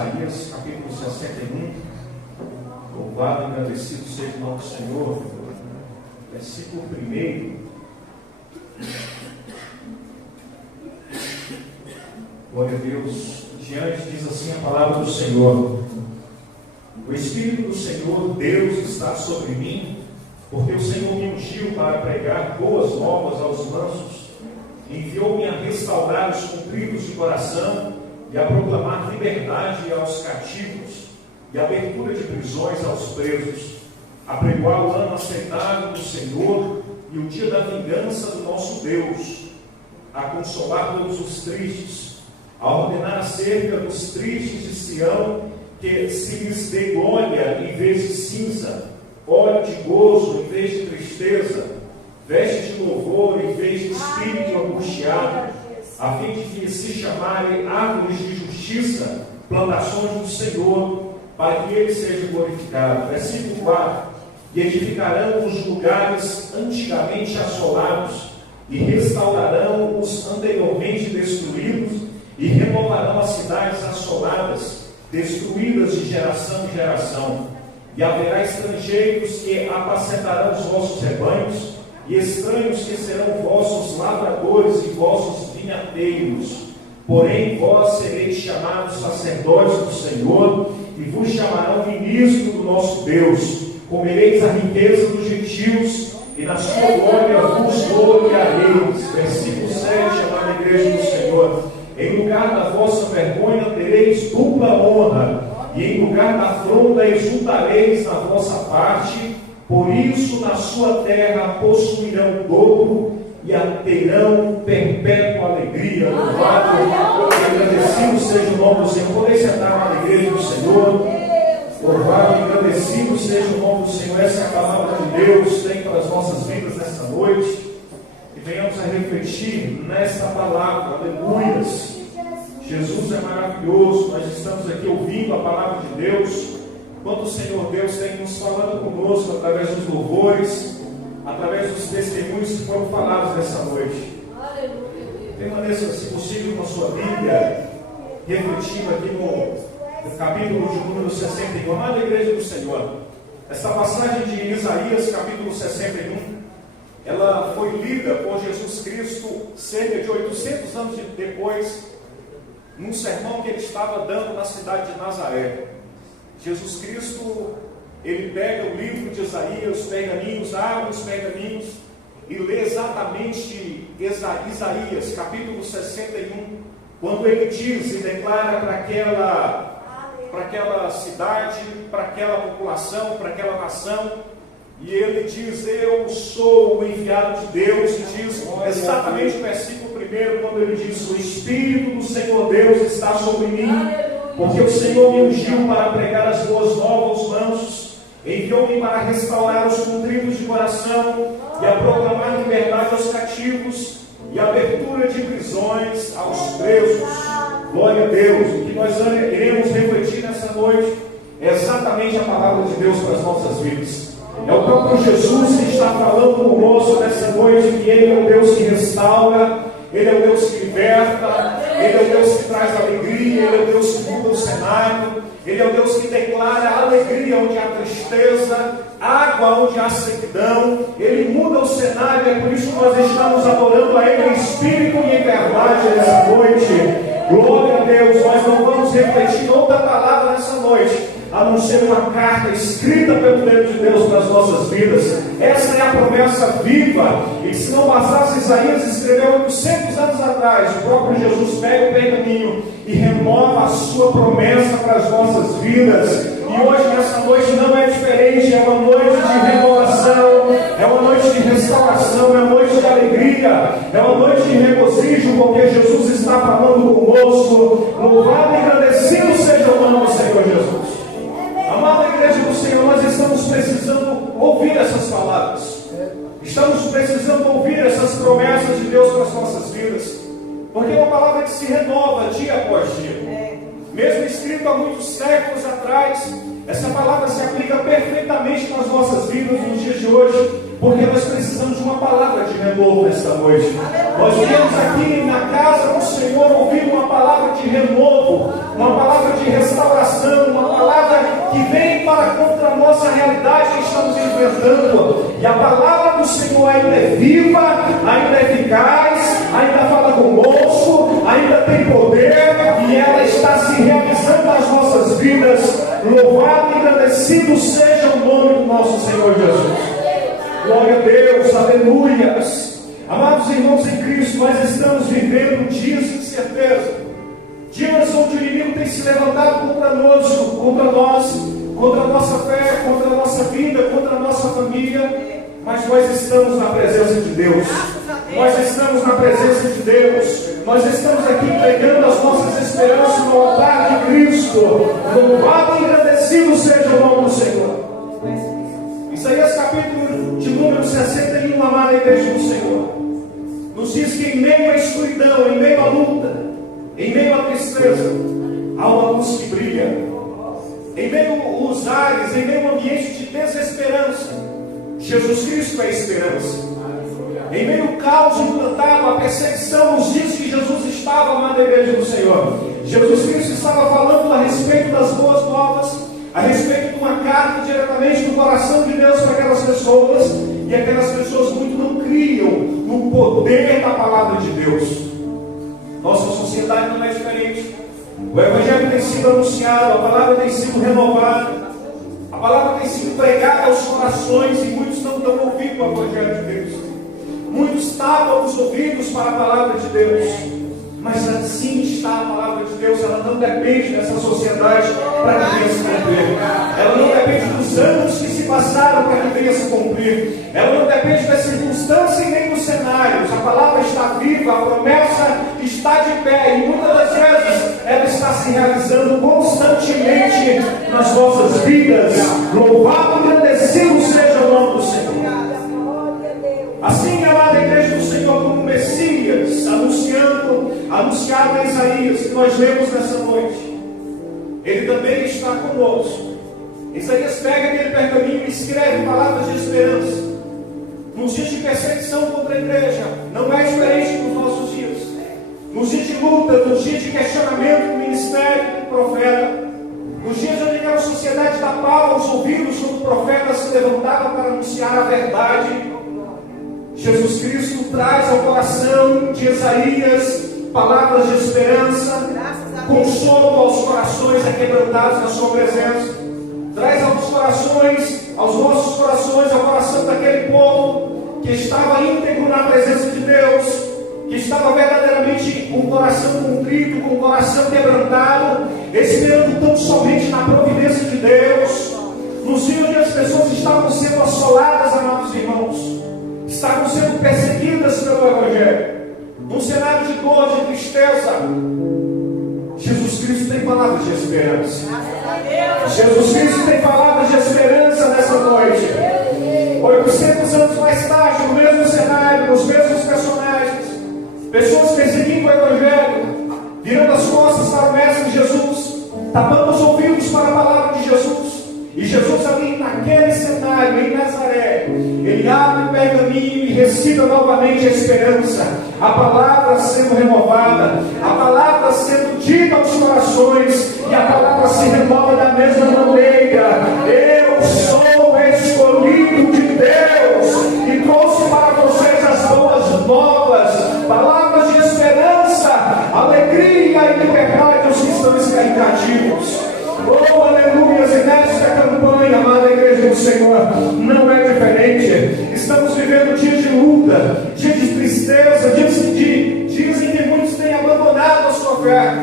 Isaías, capítulo 61. Louvado e agradecido seja o nosso Senhor. Versículo 1. Glória a Deus. Diante diz assim a palavra do Senhor: o Espírito do Senhor Deus está sobre mim, porque o Senhor me ungiu para pregar boas novas aos mansos, enviou-me a restaurar os contritos de coração e a proclamar liberdade aos cativos e abertura de prisões aos presos, a pregoar o ano aceitável do Senhor e o dia da vingança do nosso Deus, a consolar todos os tristes, a ordenar acerca dos tristes de Sião que se lhes dê glória em vez de cinza, óleo de gozo em vez de tristeza, veste de louvor em vez de espírito angustiado, a fim de que se chamarem árvores de justiça, plantações do Senhor, para que Ele seja glorificado. Versículo 4: e edificarão os lugares antigamente assolados, e restaurarão os anteriormente destruídos, e renovarão as cidades assoladas, destruídas de geração em geração. E haverá estrangeiros que apacentarão os vossos rebanhos, e estranhos que serão vossos lavradores e vossos vinhateiros. Porém, vós sereis chamados sacerdotes do Senhor, e vos chamarão ministro do nosso Deus. Comereis a riqueza dos gentios, e na sua glória vos gloriareis. Versículo 7, amada igreja do Senhor: em lugar da vossa vergonha tereis dupla honra, e em lugar da afronta exultareis na vossa parte. Por isso na sua terra possuirão dobro, e a terão perpétua alegria. Louvado e agradecido seja o nome do Senhor. Podem sentar na igreja do Senhor. Louvado e agradecido seja o nome do Senhor. Essa é a palavra que Deus tem para as nossas vidas nesta noite. E venhamos a refletir nesta palavra. Aleluias. Jesus é maravilhoso. Nós estamos aqui ouvindo a palavra de Deus. Quanto o Senhor Deus tem nos falando conosco através dos louvores, através dos testemunhos que foram falados nessa noite. Permaneça, se possível, com a sua Bíblia, refletindo aqui no capítulo de número 61. Amada igreja do Senhor, essa passagem de Isaías, capítulo 61, ela foi lida por Jesus Cristo cerca de 800 anos depois, num sermão que ele estava dando na cidade de Nazaré. Jesus Cristo, ele pega o livro de Isaías, os pergaminhos, abre os pergaminhos e lê exatamente Isaías, capítulo 61, quando ele diz e declara para aquela cidade, para aquela população, para aquela nação, e ele diz: eu sou o enviado de Deus, e diz exatamente o versículo 1, quando ele diz: o Espírito do Senhor Deus está sobre mim, porque o Senhor me ungiu para pregar as boas novas aos mansos, enviou-me para restaurar os contritos de coração, e a proclamar liberdade aos cativos, e abertura de prisões aos presos. Glória a Deus. O que nós iremos refletir nessa noite é exatamente a palavra de Deus para as nossas vidas. É o próprio Jesus que está falando conosco nessa noite, que Ele é o Deus que restaura, Ele é o Deus que liberta, Ele é o Deus que traz alegria, Ele é o Deus que muda o cenário, Ele é o Deus que declara alegria onde há tristeza, água onde há sequidão. Ele muda o cenário, é por isso que nós estamos adorando a Ele em espírito e em verdade nessa noite. Glória a Deus. Nós não vamos refletir outra palavra nessa noite, a não ser uma carta escrita pelo dedo de Deus para as nossas vidas. Essa é a promessa viva, e se não bastasse, Isaías escreveu 800 anos atrás. O próprio Jesus pega o pergaminho e renova a sua promessa para as nossas vidas. E hoje, nessa noite, não é diferente. É uma noite de renovação, é uma noite de restauração, é uma noite de alegria, é uma noite de regozijo, porque Jesus está falando conosco. Louvado e agradecido seja o nome do Senhor Jesus. Amada igreja do Senhor, nós estamos precisando ouvir essas palavras. Estamos precisando ouvir essas promessas de Deus para as nossas vidas, porque é uma palavra que se renova dia após dia. Mesmo escrito há muitos séculos atrás, essa palavra se aplica perfeitamente nas nossas vidas nos dias de hoje. porque nós precisamos de uma palavra de renovo nesta noite. Nós viemos aqui na casa do Senhor ouvindo uma palavra de renovo, uma palavra de restauração, uma palavra que vem para contra a nossa realidade que estamos enfrentando. E a palavra do Senhor ainda é viva, ainda é eficaz, ainda fala conosco, ainda tem poder, e ela está se realizando nas nossas vidas. Louvado e agradecido seja o nome do nosso Senhor Jesus. Glória a Deus, aleluias. Amados irmãos em Cristo, nós estamos vivendo dias de incerteza, dias onde o inimigo tem se levantado contra nós, contra a nossa fé, contra a nossa vida, contra a nossa família. Mas nós estamos na presença de Deus. Nós estamos na presença de Deus. Nós estamos aqui entregando as nossas esperanças no altar de Cristo. Louvado e agradecido seja o nome do Senhor. Isaías capítulo de número 61, amada igreja do Senhor, nos diz que em meio à escuridão, em meio à luta, em meio à tristeza, há uma luz que brilha. Em meio aos ares, em meio ao ambiente de desesperança, Jesus Cristo é a esperança. Em meio ao caos implantado, a perseguição, nos dias que Jesus estava, amada igreja do Senhor, Jesus Cristo estava falando a respeito das boas novas, a respeito de uma carta diretamente do coração de Deus para aquelas pessoas, e aquelas pessoas muito não criam no poder da palavra de Deus. Nossa sociedade não é diferente. O Evangelho tem sido anunciado, a palavra tem sido renovada, a palavra tem sido pregada aos corações, e muitos não estão ouvindo o Evangelho de Deus. Muitos tapam os ouvidos para a palavra de Deus. Mas assim está a palavra de Deus. Ela não depende dessa sociedade para que venha se cumprir. Ela não depende dos anos que se passaram para que venha se cumprir. Ela não depende das circunstâncias e nem dos cenários. A palavra está viva, a promessa está de pé, e muitas das vezes ela está se realizando constantemente nas nossas vidas. Louvado e agradecido seja o nome do Senhor. Assim, amada igreja do Senhor, como Messias anunciado em Isaías, que nós lemos nessa noite, ele também está conosco. Isaías pega aquele pergaminho e escreve palavras de esperança. Nos dias de perseguição contra a igreja, não é diferente dos nossos dias. Nos dias de luta, nos dias de questionamento do ministério do profeta, nos dias onde aquela sociedade tapava os ouvidos quando o profeta se levantava para anunciar a verdade, Jesus Cristo traz ao coração de Isaías palavras de esperança, consolo aos corações aquebrantados na sua presença, traz aos corações, aos nossos corações, ao coração daquele povo que estava íntegro na presença de Deus, que estava verdadeiramente com o coração contrito, com o coração quebrantado, esperando tão somente na providência de Deus. Nos dias onde as pessoas estavam sendo assoladas, amados irmãos, estavam sendo perseguidas pelo Evangelho, num cenário de dor, de tristeza, Jesus Cristo tem palavras de esperança. Jesus Cristo tem palavras de esperança nessa noite. 800 anos mais tarde, no mesmo cenário, nos mesmos personagens, pessoas perseguindo o Evangelho, virando as costas para o Mestre Jesus, tapando os ouvidos para a palavra de Jesus. E Jesus ali naquele cenário, em Nazaré, ele abre o pergaminho e recita novamente a esperança, a palavra sendo renovada, a palavra sendo dita aos corações, e a palavra se renova da mesma maneira. Eu sou escolhido de Deus e trouxe para vocês as boas novas, palavras de esperança, alegria e liberdade aos que estão cativos. Oh, aleluia! E nesta campanha, amada igreja do Senhor, não é diferente. Estamos vivendo dias de luta, dias de tristeza, dias em que muitos têm abandonado a sua fé,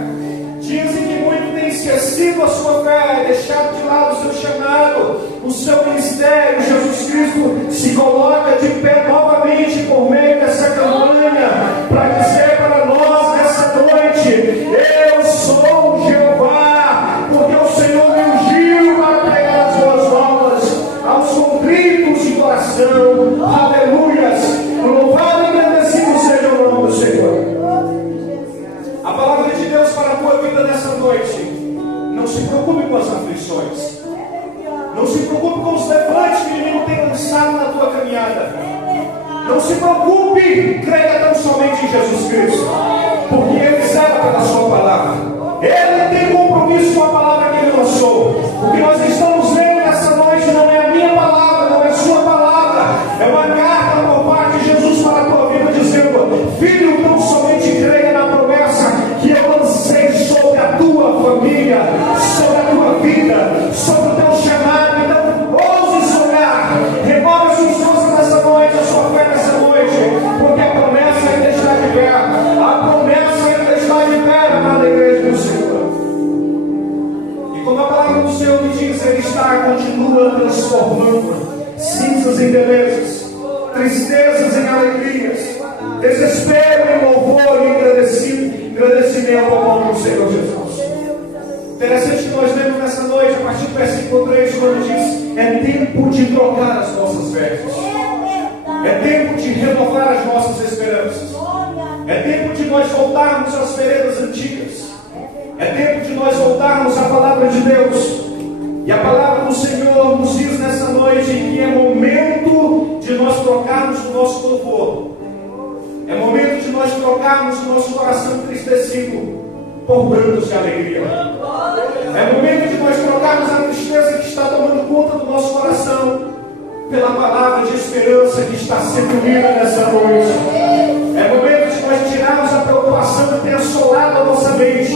dias em que muitos têm esquecido a sua fé, deixado de lado o seu chamado, o seu ministério. Jesus Cristo se coloca de pé novamente por meio dessa campanha, para dizer para nós nessa noite: eu sou Jeová, porque o Senhor me ungiu para pregar as boas novas aos contritos de coração. Aleluias! Louvado e agradecido seja o nome do Senhor. A palavra de Deus para a tua vida nessa noite: não se preocupe com as aflições, Não se preocupe com os levantes que o inimigo tem lançado na tua caminhada. Não se preocupe, creia tão somente em Jesus Cristo, porque Ele zela pela sua palavra. Ele tem compromisso com a palavra que Ele lançou. O que nós estamos lendo nessa noite não é a minha palavra, não é a sua palavra. É uma carta por parte de Jesus para a tua vida, dizendo: filho, tão somente creia na promessa que eu lancei sobre a tua família, sobre a tua vida, sobre o teu chamado. Então, ouse sonhar, remove as suas forças nessa noite, a sua fé nessa noite, porque a promessa ainda está de pé. A promessa ainda está de pé, amada igreja do Senhor. E como a palavra do Senhor me diz, Ele continua transformando cinzas em belezas, tristezas em alegrias, desespero em louvor e agradecimento ao nome do Senhor Jesus. Interessante que nós lemos nessa noite, a partir do versículo 3, quando diz: é tempo de trocar as nossas vestes, é tempo de renovar as nossas esperanças, é tempo de nós voltarmos às veredas antigas, é tempo de nós voltarmos à palavra de Deus. E a palavra do Senhor nos diz nessa noite que é momento de nós trocarmos o nosso louvor, é momento de nós trocarmos o nosso coração entristecido por brandos de alegria. É momento de nós trocarmos a tristeza que está tomando conta do nosso coração pela palavra de esperança que está sendo lida nessa noite. É momento de nós tirarmos a preocupação que tem assolado a nossa mente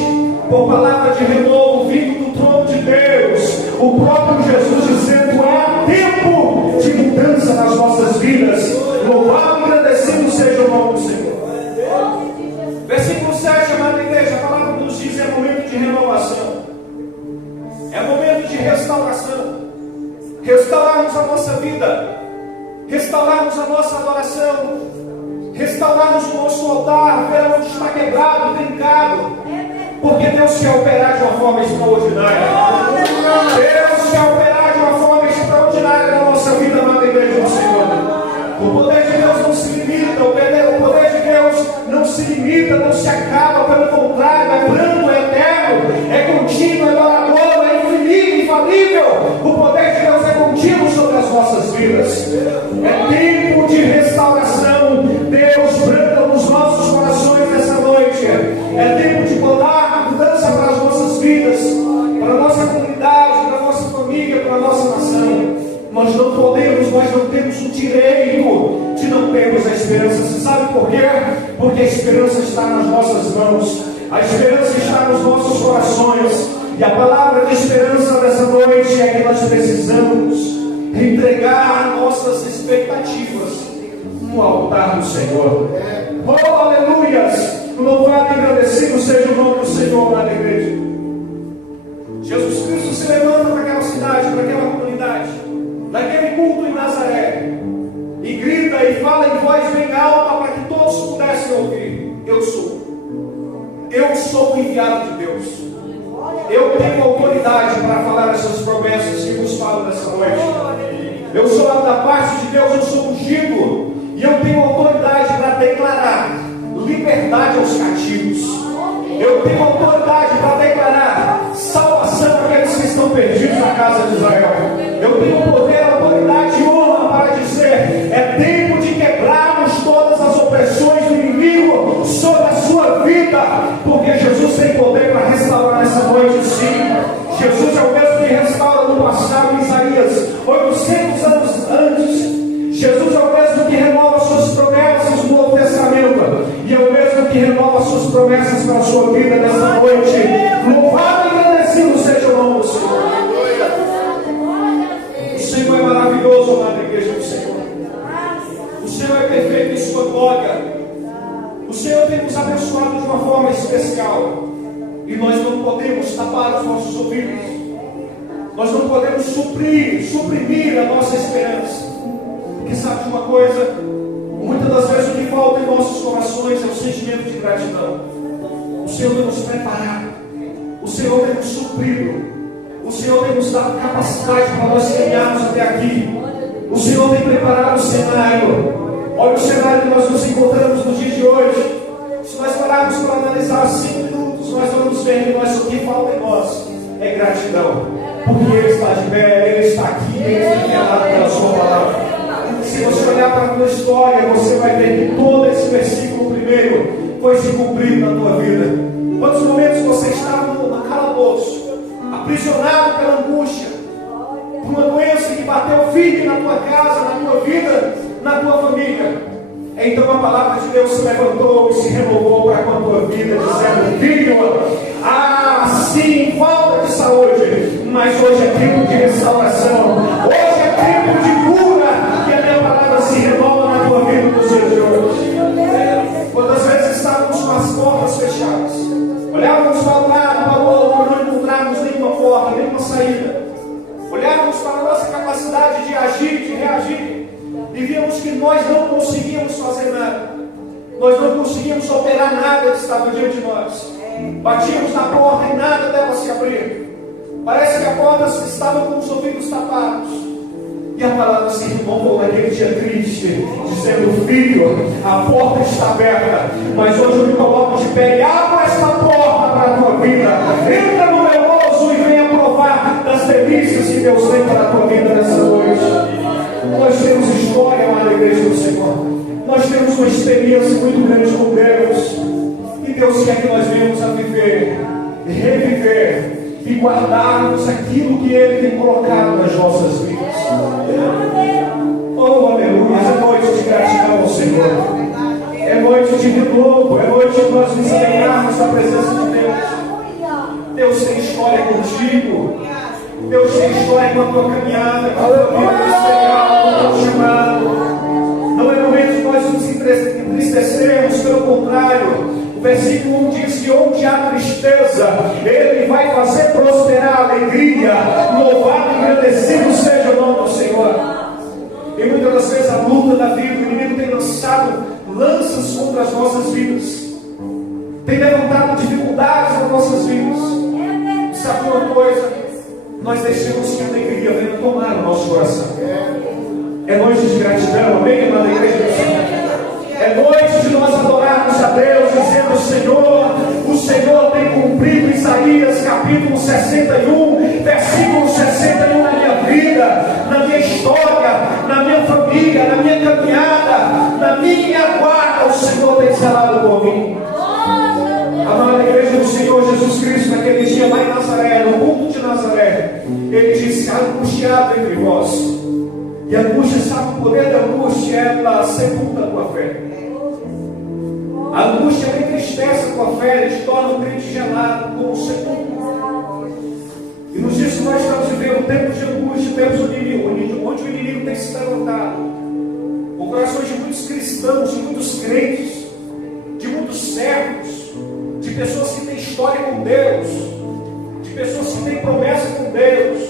por palavra de renovo vindo do trono de Deus, o próprio Jesus dizendo: é tempo de mudança nas nossas vidas. Louvado e agradecido seja o nome do Senhor. Versículo 7, amada igreja, a palavra nos diz: é momento de renovação, é momento de restauração, restaurarmos a nossa vida, restaurarmos a nossa adoração, restaurarmos o nosso altar, ver onde está quebrado, trincado, porque Deus quer operar de uma forma extraordinária. Deus quer operar de uma forma extraordinária na nossa vida, amada igreja do Senhor. O poder de Deus não se limita, o poder de Deus não se limita, não se acaba, pelo contrário, é plano, é eterno, é contínuo, é duradouro, é infinito, infalível. O poder de Deus é contínuo sobre as nossas vidas. É tempo de restauração. Deus branda nos nossos corações nessa noite. É tempo de mudança para as nossas vidas, para a nossa comunidade, para a nossa família, para a nossa nação. Nós não temos o direito de não termos a esperança. Você sabe por quê? Porque a esperança está nas nossas mãos, a esperança está nos nossos corações. E a palavra de esperança dessa noite é que nós precisamos entregar nossas expectativas no altar do Senhor. Oh, aleluias! Louvado e agradecido seja o nome do Senhor na igreja. Jesus Cristo se levanta para aquela cidade, para aquela comunidade, naquele culto em Nazaré, e grita e fala em voz bem alta para que todos pudessem ouvir: eu sou o enviado de Deus. Eu tenho autoridade para falar essas promessas que vos falo nessa noite. Eu sou da parte de Deus, eu sou ungido, e eu tenho autoridade para declarar liberdade aos cativos. Eu tenho autoridade para declarar salvação àqueles que estão perdidos na casa de Israel. Eu tenho poder, autoridade e honra para dizer: é tempo de quebrarmos todas as opressões do inimigo sobre a sua vida, porque Jesus tem poder para restaurar essa noite, sim. Jesus é o mesmo que restaura no passado, em Isaías 800 anos antes. Jesus é o mesmo que renova suas promessas no Novo Testamento, e é o mesmo que renova suas promessas para a sua vida nessa noite. Louvado e agradecido seja o nome do Senhor. O Senhor é maravilhoso, amada igreja do Senhor. O Senhor é perfeito em sua glória. O Senhor tem nos abençoado de uma forma especial, e nós não podemos tapar os nossos ouvidos. Nós não podemos suprimir a nossa esperança. Porque sabe de uma coisa? Muitas das vezes o que falta em nossos corações é o sentimento de gratidão. O Senhor tem nos preparado, o Senhor tem nos suprido, o Senhor tem nos dado capacidade para nós caminharmos até aqui. O Senhor tem preparado o cenário. Olha o cenário que nós nos encontramos no dia de hoje. Se nós pararmos para analisar 5 minutos, nós vamos ver que o que falta em nós é gratidão, porque Ele está de pé, Ele está aqui, Ele está enviado pela sua palavra. Se você olhar para a tua história, você vai ver que todo esse versículo primeiro foi se cumprido na tua vida. Quantos momentos você estava no calabouço, aprisionado pela angústia, por uma doença que bateu firme na tua casa, na tua vida, na tua família. Então a palavra de Deus se levantou e se renovou para com a tua vida, dizendo: filho, sim, falta de saúde, mas hoje é tempo de restauração, hoje é tempo de cura, e a minha palavra se renova na tua vida nos dias de hoje. Quantas vezes estávamos com as portas fechadas, olhávamos para o lado, para o outro, não encontrávamos nenhuma porta, nenhuma saída, olhávamos para a nossa capacidade de agir, de reagir, e víamos que nós não conseguíamos fazer nada, nós não conseguíamos operar nada que estava diante de nós. Batíamos na porta e nada dela se abria. Parece que a porta estava com os ouvidos tapados. E a palavra se renovou naquele dia triste, dizendo: filho, a porta está aberta, mas hoje eu me coloco de pé e abro esta porta para a tua vida. Entra no meu gozo e venha provar das delícias que Deus tem para a tua vida nessa noite. Nós temos história, amada igreja do Senhor. Nós temos uma experiência muito grande com Deus. E Deus quer que nós venhamos a viver, reviver e guardarmos aquilo que Ele tem colocado nas nossas vidas. Oh, aleluia! É noite de gratidão ao Senhor. É noite de renovo. É noite de nós nos alegrarmos da presença de Deus. Deus tem história contigo. Deus tem história com a tua caminhada, com a tua vida ministerial, com o teu chamado. Não é momento de nós nos entristecermos, pelo contrário. O versículo 1 diz que onde há tristeza, Ele vai fazer prosperar a alegria. Louvado e agradecido seja o nome do Senhor. E muitas das vezes a luta da vida, o inimigo tem lançado lanças contra as nossas vidas, tem levantado dificuldades nas nossas vidas. Sabe uma coisa? Nós deixamos que a alegria venha tomar o nosso coração. É noite de gratidão, amém, amada igreja do Senhor? É noite de nós adorarmos a Deus, dizendo: o Senhor tem cumprido Isaías capítulo 61, versículo 61 na minha vida, na minha história, na minha família, na minha caminhada, na minha guarda. O Senhor tem zelado por mim. Amada igreja do Senhor Jesus Cristo, naquele dia lá em Nazaré, no culto de Nazaré, Ele disse: angustiado entre vós. E a angústia, sabe, o poder da angústia, ela sepulta a tua fé. A angústia entristece a tua fé, ele te torna um crente gelado, como o sepulcro. E nos dias que nós estamos vivendo tempos de angústia, tempos onde o inimigo tem se levantado, com corações de muitos cristãos, de muitos crentes, de muitos servos, de pessoas que têm história com Deus, de pessoas que têm promessa com Deus,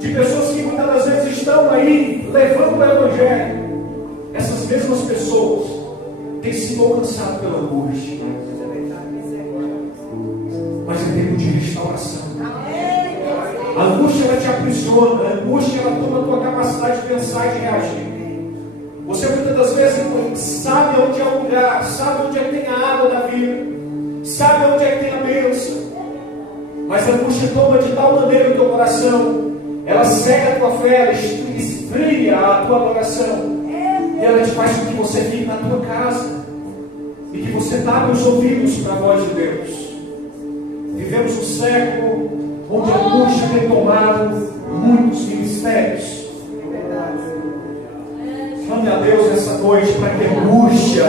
de pessoas que muitas das vezes estão aí levando o Evangelho. Essas mesmas pessoas têm sido alcançadas pela angústia. Mas é tempo de restauração. A angústia, ela te aprisiona. A angústia, ela toma a tua capacidade de pensar e de reagir. Você muitas das vezes sabe onde é o lugar, sabe onde é que tem a água da vida, sabe onde é que tem a bênção, mas a angústia toma de tal maneira o teu coração, ela cega a tua fé, ela esfria a tua adoração, e ela te faz com que você fique na tua casa e que você tape os ouvidos para a voz de Deus. Vivemos um século onde a angústia tem tomado muitos ministérios. Clame a Deus essa noite para que a angústia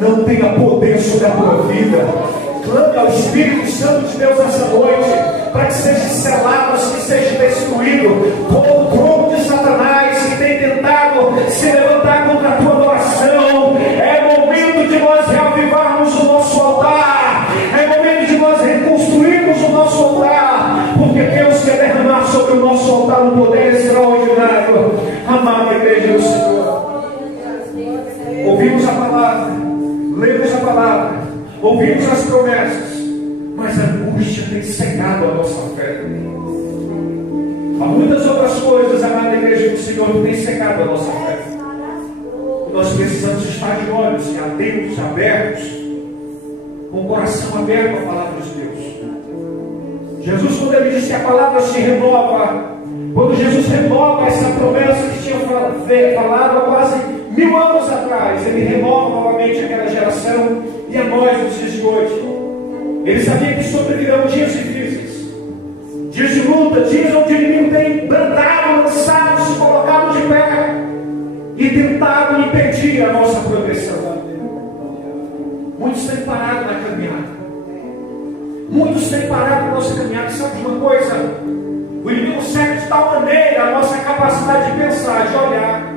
não tenha poder sobre a tua vida. Clame ao Espírito Santo de Deus essa noite para que seja selado, que seja destruído todo o tronco de Satanás que tem tentado se levantar contra a tua adoração. É momento de nós reavivarmos o nosso altar. É momento de nós reconstruirmos o nosso altar, porque Deus quer derramar sobre o nosso altar um poder extraordinário. Amada igreja do Senhor, ouvimos a palavra, lemos a palavra, ouvimos as promessas, mas a angústia tem cegado a nossa fé. Há muitas outras coisas, amada igreja do Senhor, que tem cegado a nossa fé. Nós precisamos estar de olhos atentos, abertos, com o coração aberto à palavra de Deus. Jesus, quando ele disse que a palavra se renova, quando Jesus renova essa promessa que tinha falado há quase 1000 anos atrás, ele renova novamente aquela geração e a nós nos dias de hoje. Ele sabia que sobrevirão dias difíceis, dias de luta, dias onde o inimigo tem brandado, lançado, se colocado de pé e tentado impedir a nossa progressão. Muitos têm parado na caminhada. Muitos têm parado na nossa caminhada. Sabe de uma coisa? O inimigo serve de tal maneira a nossa capacidade de pensar, de olhar,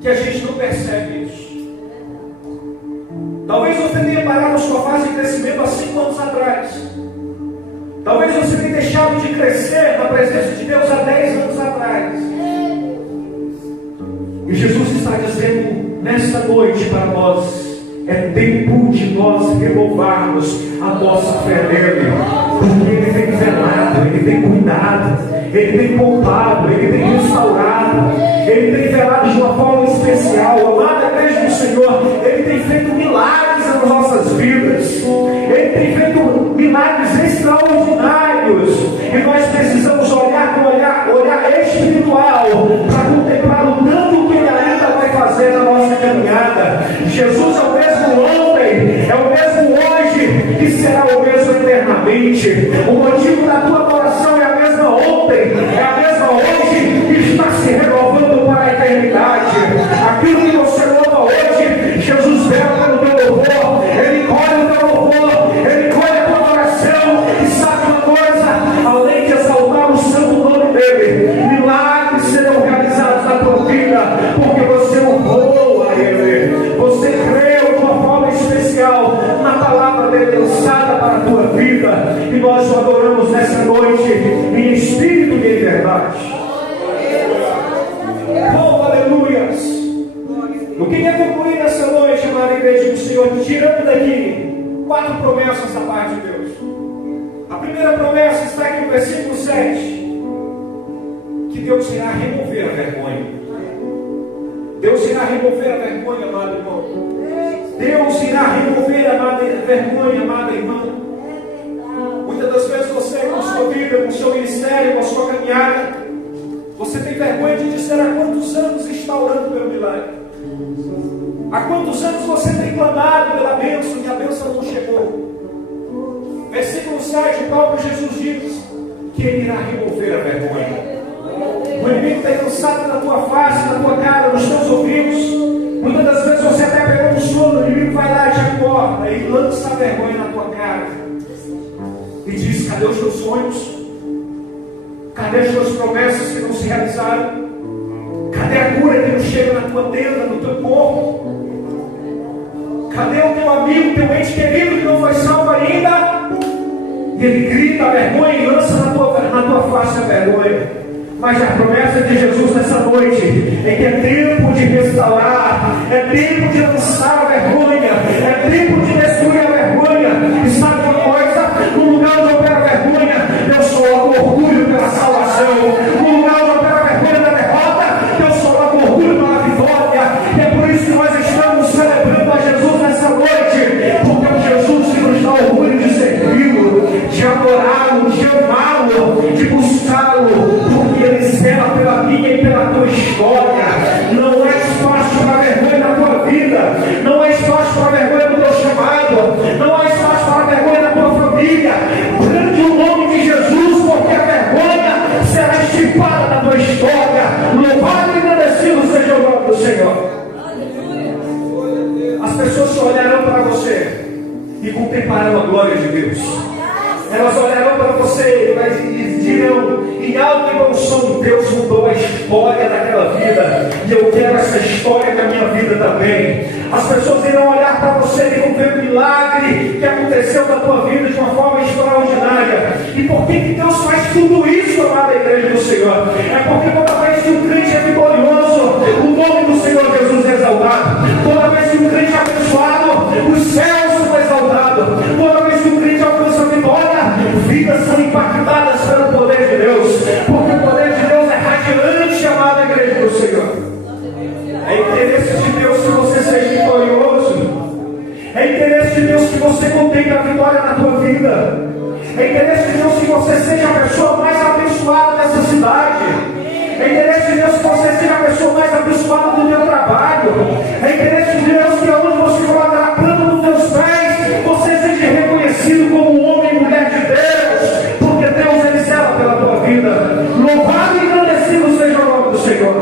que a gente não percebe isso. Talvez você tenha parado a sua fase de crescimento há 5 anos atrás. Talvez você tenha deixado de crescer na presença de Deus há 10 anos atrás. E Jesus está dizendo nesta noite para nós: é tempo de nós renovarmos a nossa fé nele, porque ele tem velado, ele tem cuidado, ele tem poupado, ele tem restaurado, ele tem velado de uma forma especial. Amada igreja do Senhor, ele tem feito milagres nas nossas vidas, ele tem feito milagres extraordinários, e nós precisamos olhar com olhar espiritual para contemplar o tanto que ele ainda vai fazer na nossa caminhada. Jesus é o mesmo ontem, é o mesmo hoje e será o mesmo eternamente. O motivo da tua adoração é a mesma ontem, é a mesma hoje e está se renovando para a eternidade. Aquilo que você louva hoje, Jesus vela pelo teu louvor, ele colhe o teu louvor, ele colhe a tua adoração. E sabe uma coisa? Além de exaltar o santo nome dele, milagres serão realizados na tua vida, porque você honrou a ele, você creu de uma forma especial na palavra dele lançada para a tua vida, e nós o adoramos nessa noite em espírito e em verdade. Oh, aleluias! Eu queria concluir nessa noite, amada igreja do Senhor, tirando daqui 4 promessas da parte de Deus. A primeira promessa está aqui no versículo 7, que Deus irá remover a vergonha. Deus irá remover a vergonha, amado irmão. Deus irá remover a vergonha, amada irmã. Muitas das vezes você, com a sua vida, com o seu ministério, com a sua caminhada, você tem vergonha de dizer há quantos anos está orando pelo milagre. Há quantos anos você tem clamado pela bênção e a bênção não chegou. Versículo 7, o próprio Jesus diz que ele irá remover a vergonha. O inimigo tem lançado na tua face, na tua cara, nos teus ouvidos. Muitas das vezes você até pegou no sono, o inimigo vai lá e te acorda e lança a vergonha na tua cara e diz: cadê os teus sonhos? Cadê as tuas promessas que não se realizaram? Cadê a cura que não chega na tua tenda, no teu corpo? Cadê o teu amigo, teu ente querido que não foi salvo ainda? E ele grita a vergonha e lança na tua face a vergonha. Mas a promessa de Jesus nessa noite é que é tempo de restaurar, é tempo de lançar a vergonha, é tempo de destruir a vergonha. E sabe uma coisa? No lugar onde opera a vergonha, Deus coloca orgulho pela salvação. No lugar onde opera a vergonha da derrota, Deus coloca orgulho pela vitória. E é por isso que nós estamos celebrando a Jesus nessa noite, porque o Jesus que nos dá orgulho de servi-lo, de adorá-lo, de amá-lo, de buscá-lo, porque ele zela pela minha e pela tua história. Não há espaço para vergonha na tua vida, não há espaço para vergonha no teu chamado, não há espaço para vergonha na tua família. Brande o nome de Jesus, porque a vergonha será extirpada da tua história. Louvado e agradecido seja o nome do Senhor. As pessoas olharão para você e contemplarão a glória de Deus. Elas olharão para você e dirão em alto e bom som: Deus mudou a história daquela vida, e eu quero essa história na minha vida também. As pessoas irão olhar para você e vão ver o milagre que aconteceu na tua vida de uma forma extraordinária. E por que Deus faz tudo isso, amada igreja do Senhor? É porque toda vez que um crente é vitorioso, o nome do Senhor Jesus é exaltado. Toda vez que um crente é abençoado, os céus são exaltados. Toda vez que um crente alcança a vitória, vidas são impactadas pelo poder de Deus, porque o poder de Deus é radiante, amada igreja do Senhor. É interesse de Deus que você seja vitorioso, é interesse de Deus que você contemple a vitória na tua vida, é interesse de Deus que você seja Senhor.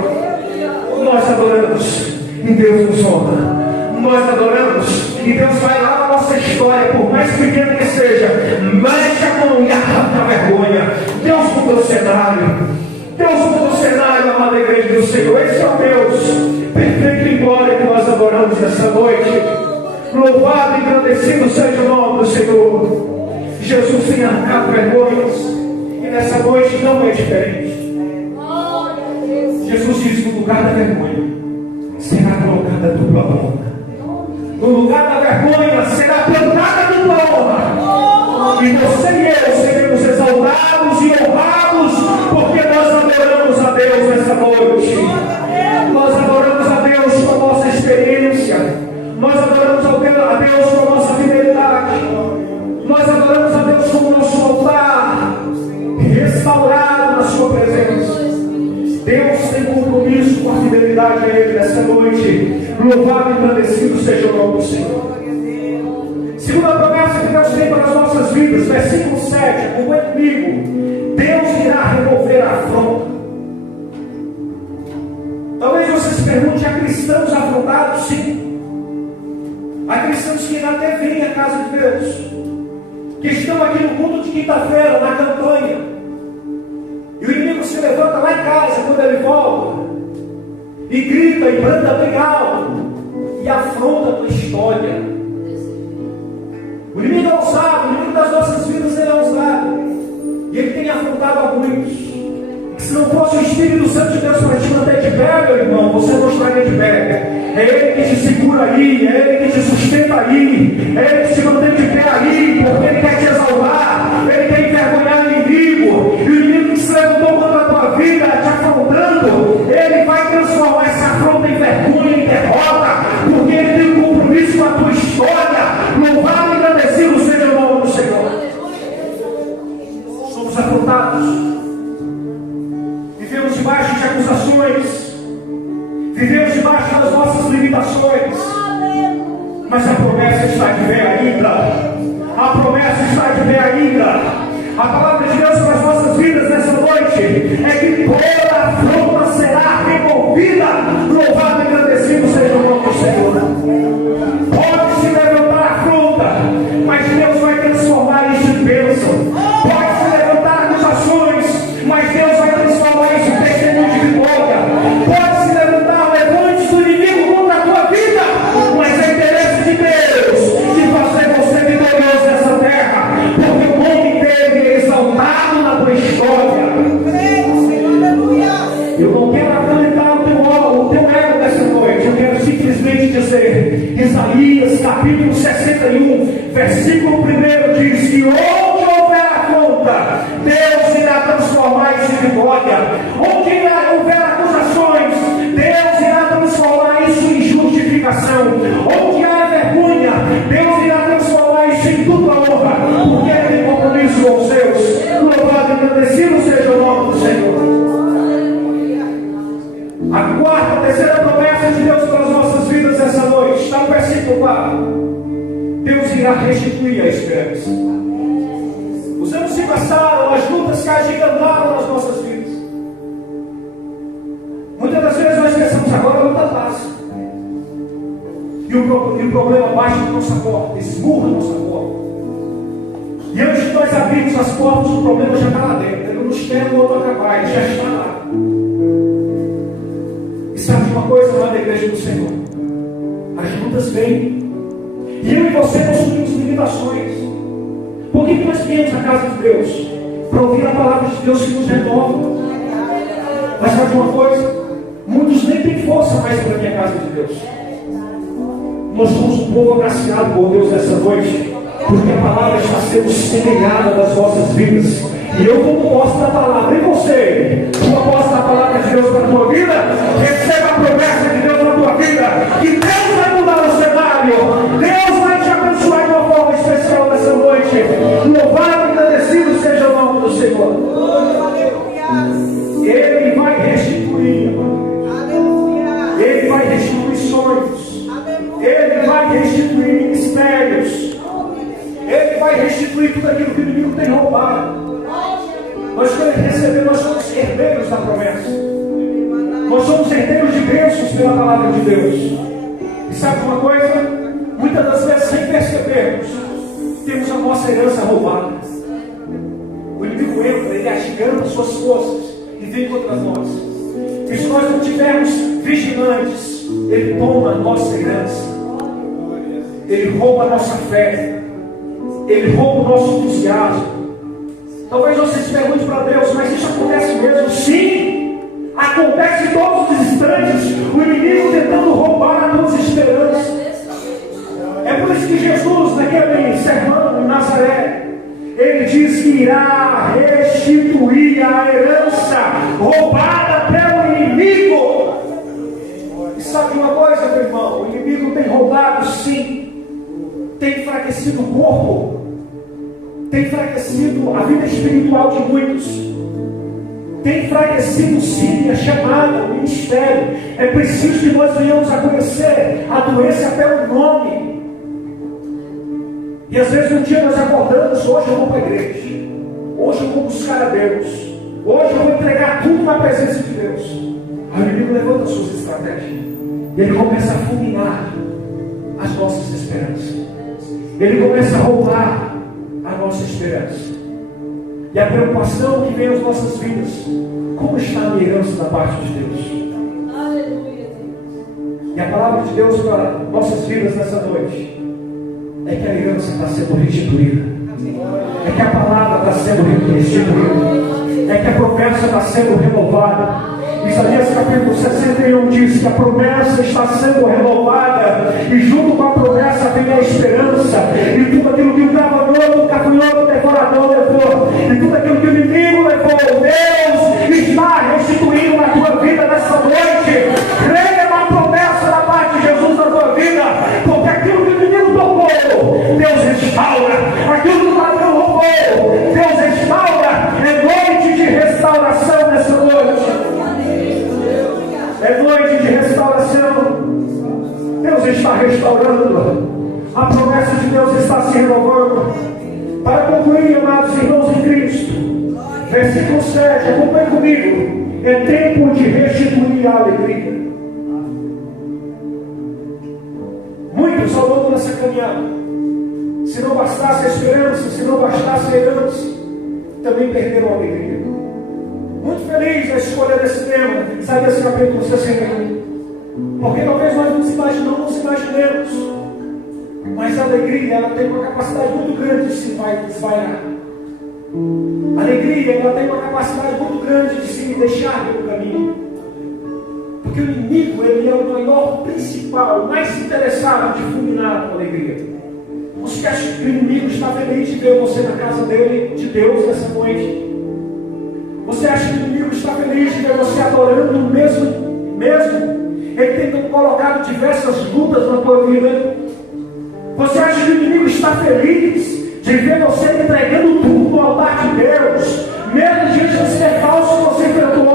Nós adoramos e Deus nos honra. Nós adoramos e Deus vai lá na nossa história, por mais pequena que seja, mexe a mão e arranca a vergonha. Deus mudou o cenário. Deus mudou o cenário, amada igreja do Senhor. Esse é o Deus perfeito em glória que nós adoramos essa noite. Louvado e agradecido seja o nome do Senhor. Jesus tem arrancado vergonhas e nessa noite não é diferente. Jesus diz que no lugar da vergonha será colocada a dupla honra. No lugar da vergonha será plantada a dupla honra. E você e eu seremos exaltados e honrados, porque nós adoramos a Deus nessa noite. Nós adoramos a Deus com a nossa experiência. Nós adoramos a Deus com a nossa fidelidade. Nós adoramos a Deus com o nosso altar restaurado na sua presença. Deus tem compromisso com a fidelidade a Ele nessa noite. Louvado e agradecido seja o nome do Senhor. Segunda promessa que Deus tem para as nossas vidas, versículo 7, acompanhe comigo. Deus irá remover a afronta. Talvez você se pergunte: há cristãos afrontados? Sim. Há cristãos que até vêm à casa de Deus, que estão aqui no culto de quinta-feira, na campanha, e o inimigo se levanta lá em casa quando ele volta e grita e branda bem alto e afronta a tua história. O inimigo é ousado, o inimigo das nossas vidas ele é ousado, e ele tem afrontado a muitos. Se não fosse o Espírito Santo de Deus para te manter de pé, meu irmão, você não estaria de pé. É Ele que te segura aí, é Ele que te sustenta aí, é Ele que te mantém de pé aí, porque Ele quer te exaltar, Ele quer envergonhar o inimigo. E o inimigo que se levantou contra a tua vida, te afrontando, Ele vai transformar essa afronta em vergonha, em derrota, porque Ele tem um compromisso com a tua história. Louvado e agradecido seja o nome do Senhor. Somos afrontados, vivemos debaixo de acusações, vivemos debaixo das nossas limitações, mas a promessa está de pé ainda. A promessa está de pé ainda. A palavra de Deus para as nossas vidas nessa noite é que toda afronta será removida. Louvado e agradecido seja o nome do Senhor. Pode se levantar a afronta, mas Deus vai transformar isso em bênção. Pode se levantar acusações, mas Deus vai transformar isso em testemunho de vitória. Pode se levantar levantes do inimigo contra a tua vida, mas é interesse de Deus de fazer você vitorioso nessa terra, porque o nome dele é exaltado na tua história. Eu não quero acreditar o teu ego nessa noite. Eu quero simplesmente dizer: Isaías capítulo 61 versículo 1 diz que onde houver afronta, Deus irá transformar isso em vitória. Onde houver acusações, Deus irá transformar isso em justificação. Onde há vergonha, Deus irá transformar isso em dupla honra, porque Ele tem compromisso com os seus. Louvado e agradecido seja o nome do Senhor. A terceira promessa de Deus para as nossas vidas essa noite está no versículo 4. Deus irá restituir a esperança. Os anos se passaram, as lutas que agigantaram nas nossas vidas. Muitas das vezes nós pensamos: agora a luta passa. E o problema bate na nossa porta, esmurra na nossa porta. E antes de nós abrirmos as portas, o problema já está lá dentro. Ele não nos quer no outro acabar, ele já está lá. E sabe de uma coisa, amada igreja do Senhor? As lutas vêm. E eu e você possuímos limitações. Por que nós viemos à casa de Deus? Para ouvir a palavra de Deus que nos renova. Mas sabe de uma coisa? Muitos nem têm força mais para vir à casa de Deus. Nós somos um povo agraciado por Deus nessa noite, porque a palavra está sendo semeada das nossas vidas. E eu, como posso da palavra, e você, como posso da palavra de Deus para a tua vida, receba a promessa de Deus na tua vida, que Deus vai mudar o cenário, Deus vai te abençoar de uma forma especial nessa noite. Louvado e agradecido seja o nome do Senhor. Ele vai restituir, Ele vai restituir sonhos, Ele vai restituir ministérios, Ele vai restituir tudo aquilo que o inimigo tem roubado. Nós queremos receber, nós somos herdeiros da promessa. herdeiros de bênçãos pela palavra de Deus. E sabe uma coisa? Muitas das vezes, sem percebermos, temos a nossa herança roubada. O inimigo entra, ele agiganta suas forças e vem contra nós. E se nós não estivermos vigilantes, ele toma a nossa herança, ele rouba a nossa fé, ele rouba o nosso entusiasmo. Talvez você se pergunte para Deus, mas isso acontece mesmo? Sim, acontece em todos os instantes, o inimigo tentando roubar a tua esperança. É por isso que Jesus, naquele sermão em Nazaré, ele diz que irá restituir a herança roubada pelo inimigo. E sabe uma coisa, meu irmão? O inimigo tem roubado, sim, tem enfraquecido o corpo, tem enfraquecido a vida espiritual de muitos, tem enfraquecido sim a chamada, o ministério. É preciso que nós venhamos a conhecer a doença pelo nome. E às vezes um dia nós acordamos, hoje eu vou para a igreja, hoje eu vou buscar a Deus, hoje eu vou entregar tudo na presença de Deus. Aí o inimigo levanta as suas estratégias, e ele começa a fulminar as nossas esperanças, ele começa a roubar a nossa esperança. E a preocupação que vem às nossas vidas: como está a minha herança da parte de Deus? Aleluia. E a palavra de Deus para nossas vidas nessa noite é que a herança está sendo restituída, é que a palavra está sendo restituída, é que a promessa está sendo renovada. Isaías capítulo 61 diz que a promessa está sendo renovada, e junto com a promessa vem a esperança, e tudo aquilo que o gafanhoto, o gafanhoto devorador levou, e tudo aquilo que o inimigo levou, Deus está restituindo na tua vida nessa noite. Creia na promessa da parte de Jesus na tua vida, porque aquilo que o inimigo tocou, Deus restaura. Aquilo que o ladrão roubou, Deus restaura. É noite de restauração nessa noite. É noite de restauração. Deus está restaurando. A promessa de Deus está se renovando. Para concluir, amados irmãos em Cristo, versículo 7, acompanhe comigo. É tempo de restituir a alegria. Muitos ao longo dessa caminhada, se não bastasse a esperança, se não bastasse a herança, também perderam a alegria. Muito feliz a escolha desse tema, Isaías capítulo 61. Porque talvez nós não nos imaginemos, mas a alegria, ela tem uma capacidade muito grande de se esvaiar. A alegria, ela tem uma capacidade muito grande de se deixar pelo caminho. Porque o inimigo, ele é o maior, principal, o mais interessado de fulminar com alegria. Você acha que o inimigo está feliz de ver você na casa dele, de Deus, nessa noite? Você acha que o inimigo está feliz de ver você adorando mesmo? Ele tem colocado diversas lutas na tua vida. Você acha que o inimigo está feliz de ver você entregando tudo no altar de Deus, mesmo diante desse percalço que você enfrentou?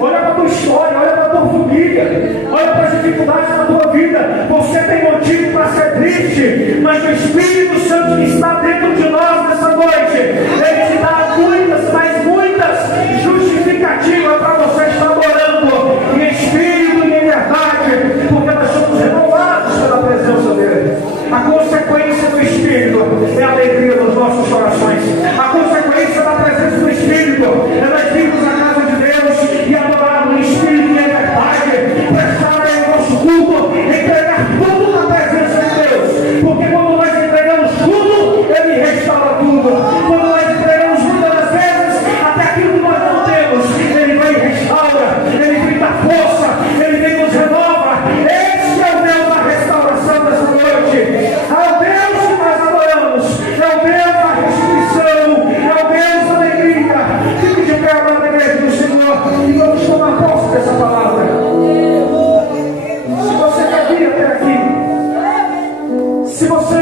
Olha para a tua história, olha para a tua família, olha para as dificuldades da tua vida. Você tem motivo para ser triste, mas o Espírito Santo que está dentro de nós nessa noite, ele te dá muitas, mas muitas justificativas para você estar adorando em espírito e em verdade, porque nós somos renovados pela presença dele. A consequência do Espírito é a alegria dos nossos corações. A consequência da presença do Espírito é nós virmos à casa de Deus e adorarmos em espírito e em verdade, prestar o nosso culto, entregar tudo na presença de Deus. Porque quando nós entregamos tudo, ele restaura tudo. Quando nós entregamos muitas das vezes, até aquilo que nós não temos, ele vem e restaura, ele vem dar força, ele vem nos renova. Esse é o Deus da restauração dessa noite. É o Deus que nós adoramos, é o Deus da restituição, é o Deus da alegria. Fique de pé para a igreja do Senhor e vamos tomar posse dessa palavra. Se você quer vir até aqui, se você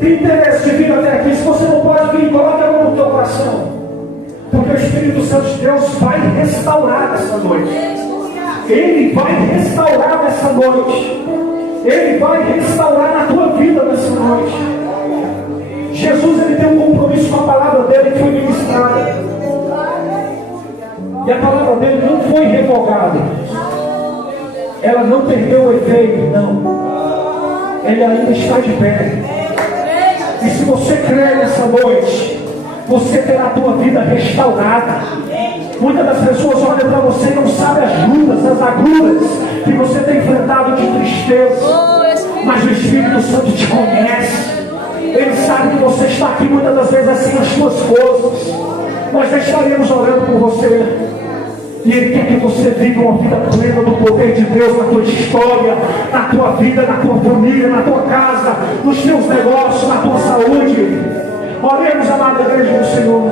tem interesse de vir até aqui, se você não pode vir, coloque a mão no teu coração, porque o Espírito Santo de Deus vai restaurar nessa noite. Ele vai restaurar nessa noite. Ele vai restaurar na tua vida nessa noite. Jesus, ele tem um compromisso com a palavra dele que foi ministrada. E a palavra dele não foi revogada. ela não perdeu o efeito, não. Ele ainda está de pé. E se você crê nessa noite, você terá a tua vida restaurada. Muitas das pessoas olham para você e não sabem as lutas, as agruras que você tem enfrentado de tristeza. Mas o Espírito Santo te conhece. Ele sabe que você está aqui muitas das vezes assim as suas forças. Nós estaremos orando por você. E Ele quer que você viva uma vida plena do poder de Deus na tua história, na tua vida, na tua família, na tua casa, nos teus negócios, na tua saúde. Oremos, amada igreja do Senhor.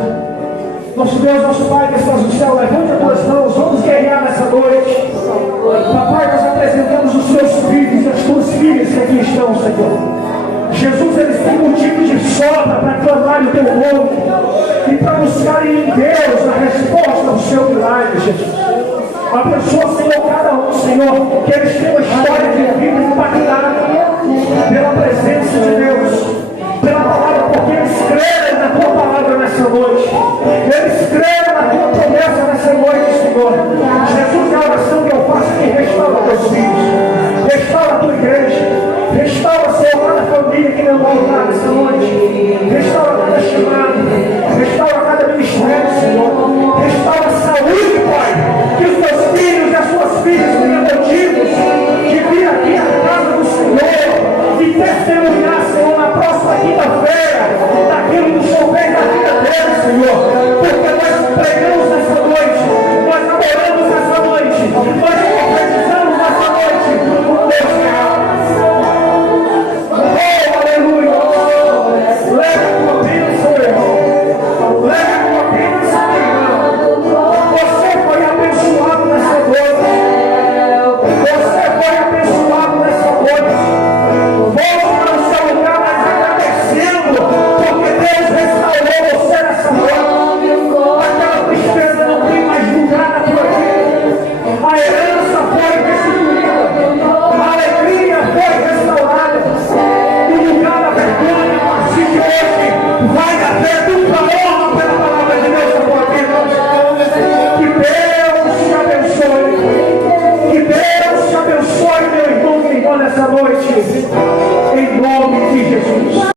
Nosso Deus, nosso Pai que estás no céu, levanta as tuas mãos, vamos guerrear nessa noite. Papai, nós apresentamos os teus filhos e as tuas filhas que aqui estão, Senhor. Jesus, eles têm motivo de sobra para clamar o teu nome e para buscarem em Deus a resposta ao seu milagre, Jesus. Abençoa